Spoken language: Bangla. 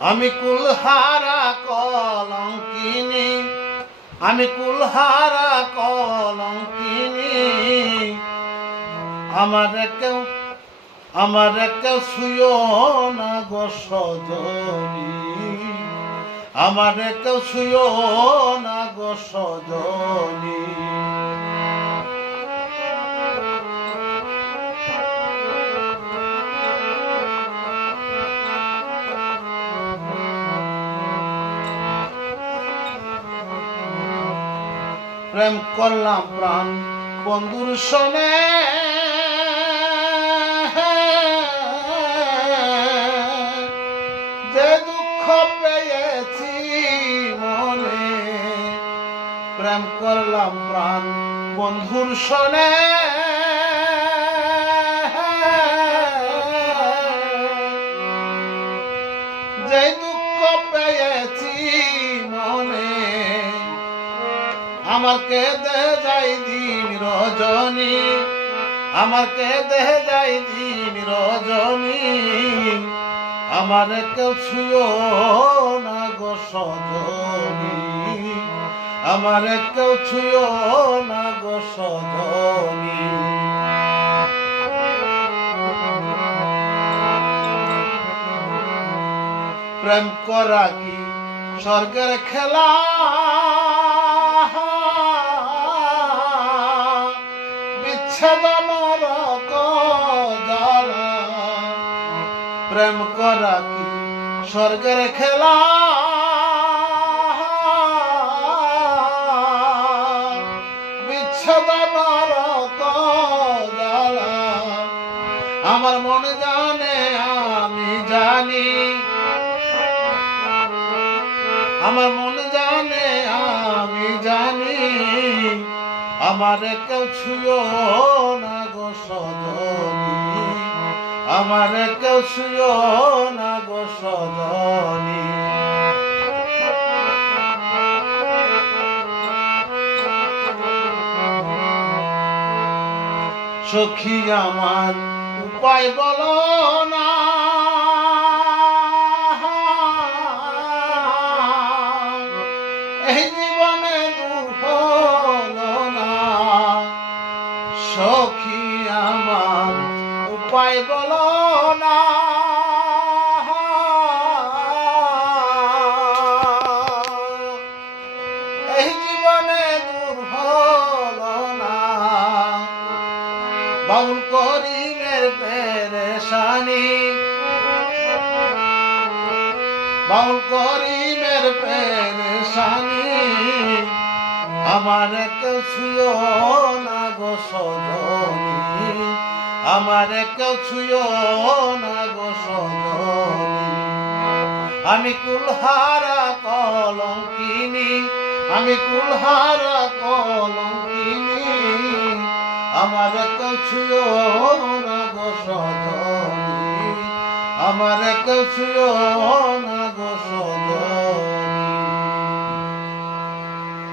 আমি কুলহারা কলঙ্কিনী, আমি কুলহারা কলঙ্কিনী। আমার কেউ আমার কেউ শুয় না গো সজনী। আমার কেউ শুয় প্রেম করলাম প্রাণ। বন্ধুর সনে যে দুঃখ পেয়েছি মনে প্রেম করলাম প্রাণ। বন্ধুর সনে যে দুঃখ পেয়েছি মনে আমার কে দে যাই দিন রজনী, আমার কে দে যাই দিন রজনী। আমার কেউ ছুঁয় না গো সজনী, আমার কেউ ছুঁয় না গো সজনী। প্রেম করা কি স্বর্গের খেলা? নরক জ্বালা প্রেম করা কি স্বর্গের খেলা? আমার মনে জানে, আমি জানি। আমার মনে জানে, আমি জানি। আমার কেউ ছুঁয় না গো সজনী। আমার কেউ ছুঁয় না গো সজনী। সখী, আমার উপায় বলো উপায় বলো না। এই জীবনে দুর্বল না। বাউল করিমের পেরেশানি। বাউল করিমের পেরেশানি। আমার কেউ ছুঁয় না গো আমার কেউ ছুঁয় না গো আমি কুলহারা কলঙ্কিনী, আমি কুলহারা কলঙ্কিনী। আমার কেউ ছুঁয় না গো আমার কেউ ছুঁয় না গো